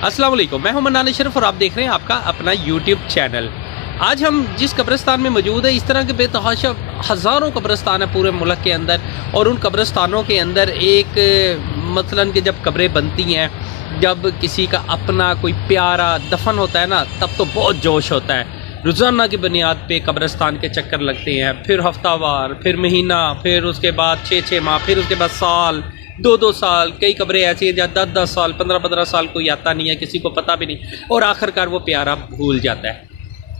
अस्सलाम वालेकुम, मैं हूं मन्नान अशरफ और आप देख रहे हैं आपका अपना यूट्यूब चैनल। आज हम जिस कब्रिस्तान में मौजूद है, इस तरह के बेतहाशा हज़ारों कब्रिस्तान है पूरे मुल्क के अंदर, और उन कब्रिस्तानों के अंदर एक मसलन कि जब कब्रें बनती हैं, जब किसी का अपना कोई प्यारा दफन होता है ना, तब तो बहुत जोश होता है। रोज़ाना की बुनियाद पे कब्रिस्तान के चक्कर लगते हैं, फिर हफ्तावार, फिर महीना, फिर उसके बाद 6-6 माह, फिर उसके बाद साल, 2-2 साल। कई कब्रें ऐसी हैं जहाँ 10-10 साल, 15-15 साल कोई आता नहीं है, किसी को पता भी नहीं, और आखिरकार वो प्यारा भूल जाता है।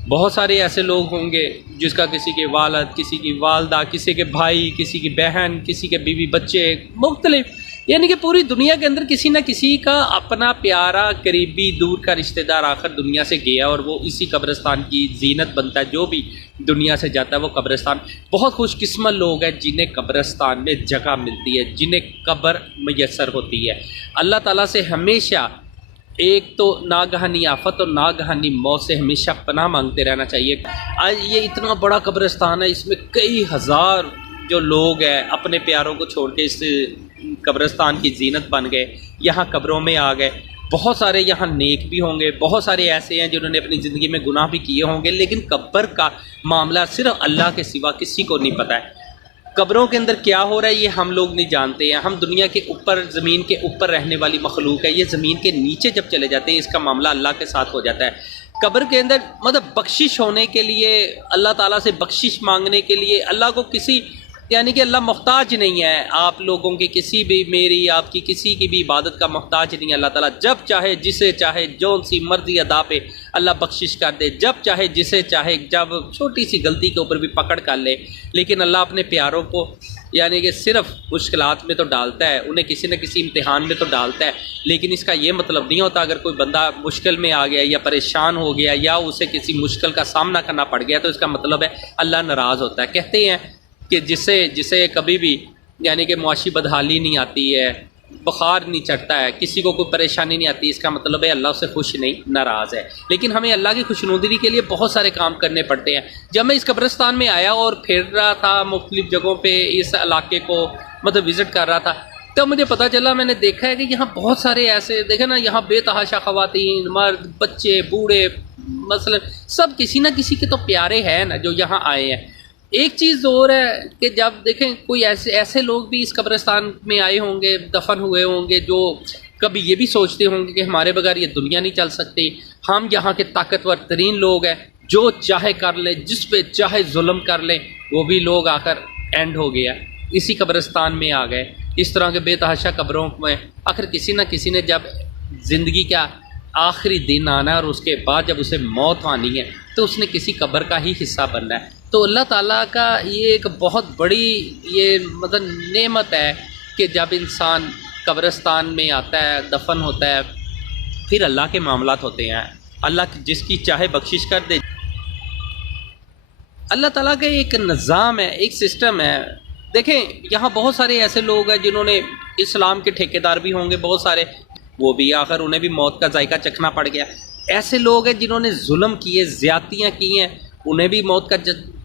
बहुत सारे ऐसे लोग होंगे जिसका किसी के वालिद, किसी की वालदा, किसी के भाई, किसी की बहन, किसी के बीवी बच्चे मुख्तलिफ, यानी कि पूरी दुनिया के अंदर किसी न किसी का अपना प्यारा करीबी दूर का रिश्तेदार आखिर दुनिया से गया, और वो इसी कब्रिस्तान की जीनत बनता है। जो भी दुनिया से जाता है वो कब्रिस्तान, बहुत खुशकिस्मत लोग हैं जिन्हें कब्रिस्तान में जगह मिलती है, जिन्हें कब्र मैसर होती है। अल्लाह ताला से हमेशा एक तो नागहानी आफत और नागहानी मौत से हमेशा पनाह मांगते रहना चाहिए। आज ये इतना बड़ा कब्रिस्तान है, इसमें कई हज़ार जो लोग हैं अपने प्यारों को छोड़ के इस कब्रिस्तान की जीनत बन गए, यहाँ कब्रों में आ गए। बहुत सारे यहाँ नेक भी होंगे, बहुत सारे ऐसे हैं जिन्होंने अपनी ज़िंदगी में गुनाह भी किए होंगे, लेकिन कब्र का मामला सिर्फ अल्लाह के सिवा किसी को नहीं पता है। कब्रों के अंदर क्या हो रहा है ये हम लोग नहीं जानते हैं। हम दुनिया के ऊपर, ज़मीन के ऊपर रहने वाली मखलूक है, ये ज़मीन के नीचे जब चले जाते हैं इसका मामला अल्लाह के साथ हो जाता है। कब्र के अंदर मतलब बख्शिश होने के लिए, अल्लाह ताला से बख्शिश मांगने के लिए, अल्लाह को किसी, यानी कि अल्लाह मोहताज नहीं है आप लोगों की किसी भी, मेरी आपकी किसी की भी इबादत का मोहताज नहीं है। अल्लाह ताला जब चाहे जिसे चाहे जौन सी मर्जी अदा पे अल्लाह बख्शिश कर दे, जब चाहे जिसे चाहे, जब छोटी सी गलती के ऊपर भी पकड़ कर ले। लेकिन अल्लाह अपने प्यारों को यानी कि सिर्फ मुश्किलात में तो डालता है, उन्हें किसी न किसी इम्तिहान में तो डालता है, लेकिन इसका ये मतलब नहीं होता अगर कोई बंदा मुश्किल में आ गया या परेशान हो गया या उसे किसी मुश्किल का सामना करना पड़ गया तो इसका मतलब है अल्लाह नाराज़ होता है। कहते हैं कि जिसे कभी भी यानी कि मुआशी बदहाली नहीं आती है, बुखार नहीं चढ़ता है, किसी को कोई परेशानी नहीं आती, इसका मतलब है अल्लाह से खुश नहीं, नाराज़ है। लेकिन हमें अल्लाह की खुशनुदी के लिए बहुत सारे काम करने पड़ते हैं। जब मैं इस कब्रिस्तान में आया और फिर रहा था मुख्तलिफ़ जगहों पे, इस इलाके को मतलब विज़िट कर रहा था, तब मुझे पता चला, मैंने देखा है कि यहाँ बहुत सारे ऐसे, देखे ना, यहाँ बेतहाशा ख़वातीन, मर्द, बच्चे, बूढ़े, मसलन सब किसी न किसी के तो प्यारे हैं ना जो यहाँ आए हैं। एक चीज़ और है कि जब देखें कोई ऐसे लोग भी इस कब्रिस्तान में आए होंगे, दफन हुए होंगे, जो कभी ये भी सोचते होंगे कि हमारे बगैर ये दुनिया नहीं चल सकती, हम यहाँ के ताकतवर तरीन लोग हैं, जो चाहे कर लें, जिस पे चाहे जुल्म कर लें, वो भी लोग आकर एंड हो गया, इसी कब्रिस्तान में आ गए। इस तरह के बेतहाशा कब्रों में आखिर किसी न किसी ने जब ज़िंदगी का आखिरी दिन आना है और उसके बाद जब उसे मौत आनी है तो उसने किसी कब्र का ही हिस्सा बनना है। तो अल्लाह ताला का ये एक बहुत बड़ी ये मतलब नेमत है कि जब इंसान कब्रिस्तान में आता है, दफन होता है, फिर अल्लाह के मामलात होते हैं, अल्लाह जिसकी चाहे बख्शिश कर दे। अल्लाह ताला का एक निज़ाम है, एक सिस्टम है। देखें यहाँ बहुत सारे ऐसे लोग हैं जिन्होंने इस्लाम के ठेकेदार भी होंगे, बहुत सारे, वो भी आखिर उन्हें भी मौत का जायका चखना पड़ गया। ऐसे लोग हैं जिन्होंने जुल्म किए, ज़्यादतियाँ की हैं, उन्हें भी मौत का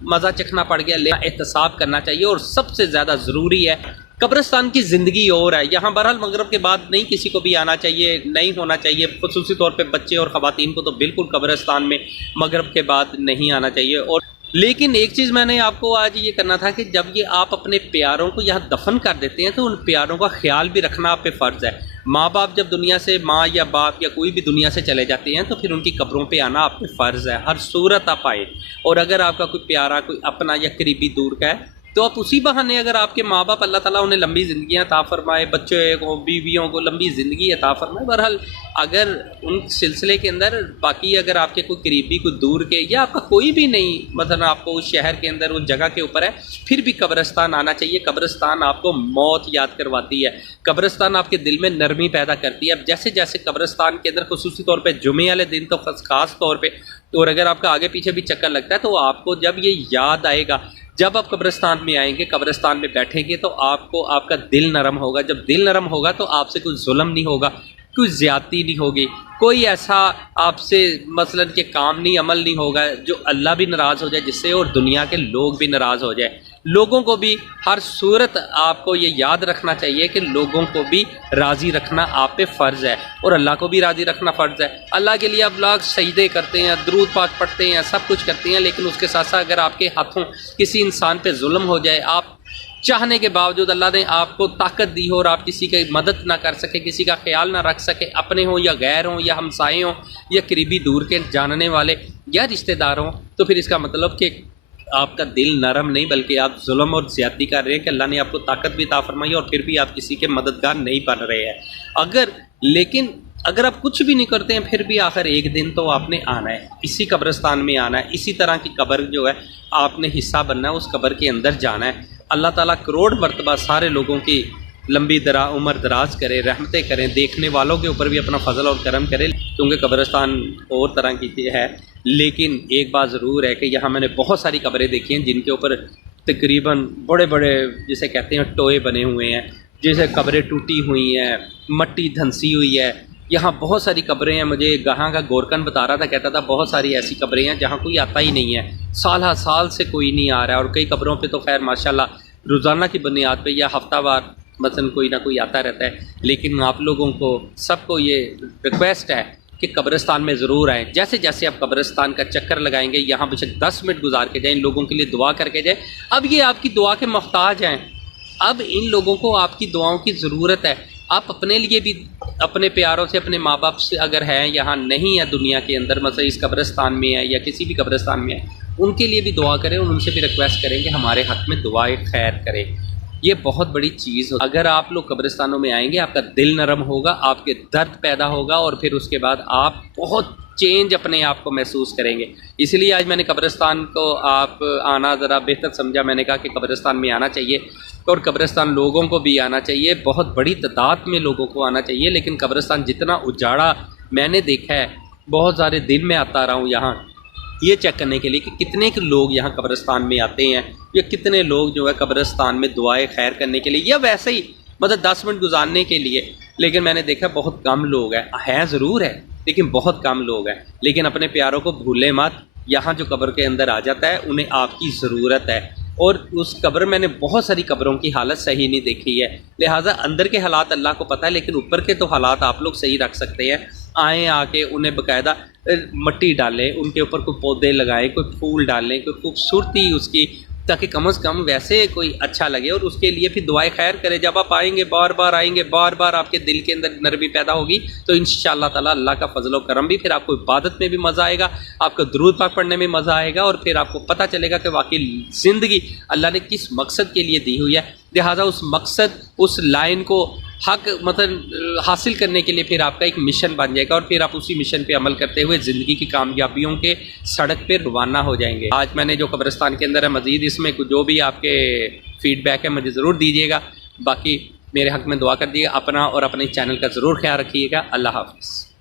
मज़ा चखना पड़ गया। लेकिन एहतसाब करना चाहिए, और सबसे ज़्यादा ज़रूरी है कब्रिस्तान की ज़िंदगी और है। यहाँ बहरहाल मगरब के बाद नहीं किसी को भी आना चाहिए, नहीं होना चाहिए, खुसूसी तौर पे बच्चे और ख़वातीन को तो बिल्कुल कब्रिस्तान में मगरब के बाद नहीं आना चाहिए। और लेकिन एक चीज़ मैंने आपको आज ये करना था कि जब ये आप अपने प्यारों को यहाँ दफन कर देते हैं तो उन प्यारों का ख्याल भी रखना आप पे फ़र्ज़ है। माँ बाप जब दुनिया से, माँ या बाप या कोई भी दुनिया से चले जाते हैं तो फिर उनकी कब्रों पे आना आप पे फ़र्ज़ है, हर सूरत आप आए। और अगर आपका कोई प्यारा, कोई अपना या करीबी दूर का है तो आप उसी बहाने, अगर आपके माँ बाप, अल्लाह ताला उन्हें लंबी ज़िंदगी अता फरमाए, बच्चों को, बीवियों को लंबी ज़िंदगी अता फरमाए। बहरहाल अगर उन सिलसिले के अंदर बाकी अगर आपके कोई करीबी, कोई दूर के, या आपका कोई भी नहीं, मतलब आपको उस शहर के अंदर, उस जगह के ऊपर है, फिर भी कब्रिस्तान आना चाहिए। कब्रिस्तान आपको मौत याद करवाती है, कब्रिस्तान आपके दिल में नरमी पैदा करती है। अब जैसे जैसे कब्रिस्तान के अंदर खुसूसी तौर पर जुमे वाले दिन तो ख़ास तौर पर, और अगर आपका आगे पीछे भी चक्कर लगता है तो आपको जब ये याद आएगा, जब आप कब्रिस्तान में आएंगे, कब्रिस्तान में बैठेंगे, तो आपको आपका दिल नरम होगा। जब दिल नरम होगा तो आपसे कोई जुल्म नहीं होगा, कोई ज़्यादती नहीं होगी, कोई ऐसा आपसे मसलन के काम नहीं, अमल नहीं होगा जो अल्लाह भी नाराज़ हो जाए जिससे, और दुनिया के लोग भी नाराज़ हो जाए। لوگوں کو بھی ہر صورت آپ کو یہ یاد رکھنا چاہیے کہ لوگوں کو بھی راضی رکھنا آپ پہ فرض ہے، اور اللہ کو بھی راضی رکھنا فرض ہے۔ اللہ کے لیے آپ لوگ سجدے کرتے ہیں، درود پاک پڑھتے ہیں، سب کچھ کرتے ہیں، لیکن اس کے ساتھ ساتھ اگر آپ کے ہاتھوں کسی انسان پہ ظلم ہو جائے، آپ چاہنے کے باوجود اللہ نے آپ کو طاقت دی ہو اور آپ کسی کی مدد نہ کر سکے، کسی کا خیال نہ رکھ سکے، اپنے ہوں یا غیر ہوں یا ہمسائے ہوں یا قریبی دور کے جاننے والے یا رشتہ دار ہوں، تو پھر اس کا مطلب کہ آپ کا دل نرم نہیں بلکہ آپ ظلم اور زیادتی کر رہے ہیں کہ اللہ نے آپ کو طاقت بھی عطا فرمائی اور پھر بھی آپ کسی کے مددگار نہیں بن رہے ہیں۔ لیکن اگر آپ کچھ بھی نہیں کرتے ہیں پھر بھی آخر ایک دن تو آپ نے آنا ہے، اسی قبرستان میں آنا ہے، اسی طرح کی قبر جو ہے آپ نے حصہ بننا ہے، اس قبر کے اندر جانا ہے۔ اللہ تعالیٰ کروڑ مرتبہ سارے لوگوں کی لمبی عمر دراز کرے، رحمتیں کریں، دیکھنے والوں کے اوپر بھی اپنا فضل اور کرم کرے، کیونکہ قبرستان اور طرح کی ہے۔ لیکن ایک بات ضرور ہے کہ یہاں میں نے بہت ساری قبریں دیکھی ہیں جن کے اوپر تقریباً بڑے بڑے جسے کہتے ہیں ٹوئے بنے ہوئے ہیں، جیسے قبریں ٹوٹی ہوئی ہیں، مٹی دھنسی ہوئی ہے۔ یہاں بہت ساری قبریں ہیں، مجھے گاہاں کا گورکن بتا رہا تھا، کہتا تھا بہت ساری ایسی قبریں ہیں جہاں کوئی آتا ہی نہیں ہے، سالہ سال سے کوئی نہیں آ رہا ہے، اور کئی قبروں پہ تو خیر ماشاءاللہ روزانہ کی بنیاد پہ یا ہفتہ وار مثلاً کوئی نہ کوئی آتا رہتا ہے۔ لیکن آپ لوگوں کو سب کو یہ ریکویسٹ ہے کہ قبرستان میں ضرور آئیں، جیسے جیسے آپ قبرستان کا چکر لگائیں گے یہاں بے شک 10 منٹ گزار کے جائیں، لوگوں کے لیے دعا کر کے جائیں۔ اب یہ آپ کی دعا کے محتاج ہیں، اب ان لوگوں کو آپ کی دعاؤں کی ضرورت ہے۔ آپ اپنے لیے بھی اپنے پیاروں سے، اپنے ماں باپ سے اگر ہیں یہاں نہیں ہے دنیا کے اندر، مثلا اس قبرستان میں ہے یا کسی بھی قبرستان میں ہے، ان کے لیے بھی دعا کریں اور ان سے بھی ریکویسٹ کریں کہ ہمارے حق میں دعائے خیر کریں۔ یہ بہت بڑی چیز ہو، اگر آپ لوگ قبرستانوں میں آئیں گے آپ کا دل نرم ہوگا، آپ کے درد پیدا ہوگا، اور پھر اس کے بعد آپ بہت چینج اپنے آپ کو محسوس کریں گے۔ اس لیے آج میں نے قبرستان کو آپ آنا ذرا بہتر سمجھا، میں نے کہا کہ قبرستان میں آنا چاہیے اور قبرستان لوگوں کو بھی آنا چاہیے، بہت بڑی تعداد میں لوگوں کو آنا چاہیے۔ لیکن قبرستان جتنا اجاڑا میں نے دیکھا ہے، بہت سارے دن میں آتا رہا ہوں یہاں یہ چیک کرنے کے لیے کہ کتنے کے لوگ یہاں قبرستان میں آتے ہیں، یا کتنے لوگ جو ہے قبرستان میں دعائیں خیر کرنے کے لیے یا ویسے ہی مطلب 10 منٹ گزارنے کے لیے۔ لیکن میں نے دیکھا بہت کم لوگ ہیں ضرور ہے لیکن بہت کم لوگ ہیں۔ لیکن اپنے پیاروں کو بھولیں مت، یہاں جو قبر کے اندر آ جاتا ہے انہیں آپ کی ضرورت ہے، اور اس قبر میں نے بہت ساری قبروں کی حالت صحیح نہیں دیکھی ہے، لہٰذا اندر کے حالات اللہ کو پتہ ہے، لیکن اوپر کے تو حالات آپ لوگ صحیح رکھ سکتے ہیں۔ آئیں آ کے انہیں باقاعدہ مٹی ڈالیں، ان کے اوپر کوئی پودے لگائیں، کوئی پھول ڈالیں، کوئی خوبصورتی اس کی، تاکہ کم از کم ویسے کوئی اچھا لگے، اور اس کے لیے پھر دعائیں خیر کرے۔ جب آپ آئیں گے بار بار آئیں گے، بار بار آپ کے دل کے اندر نرمی پیدا ہوگی تو انشاءاللہ تعالیٰ اللہ کا فضل و کرم بھی، پھر آپ کو عبادت میں بھی مزہ آئے گا، آپ کو درود پاک پڑھنے میں مزہ آئے گا، اور پھر آپ کو پتہ چلے گا کہ واقعی زندگی اللہ نے کس مقصد کے لیے دی ہوئی ہے۔ لہٰذا اس مقصد، اس لائن کو حق مطلب حاصل کرنے کے لیے پھر آپ کا ایک مشن بن جائے گا، اور پھر آپ اسی مشن پہ عمل کرتے ہوئے زندگی کی کامیابیوں کے سڑک پہ روانہ ہو جائیں گے۔ آج میں نے جو قبرستان کے اندر ہے، مزید اس میں جو بھی آپ کے فیڈ بیک ہے مجھے ضرور دیجیے گا، باقی میرے حق میں دعا کر دیجیے، اپنا اور اپنے چینل کا ضرور خیال رکھیے گا۔ اللہ حافظ۔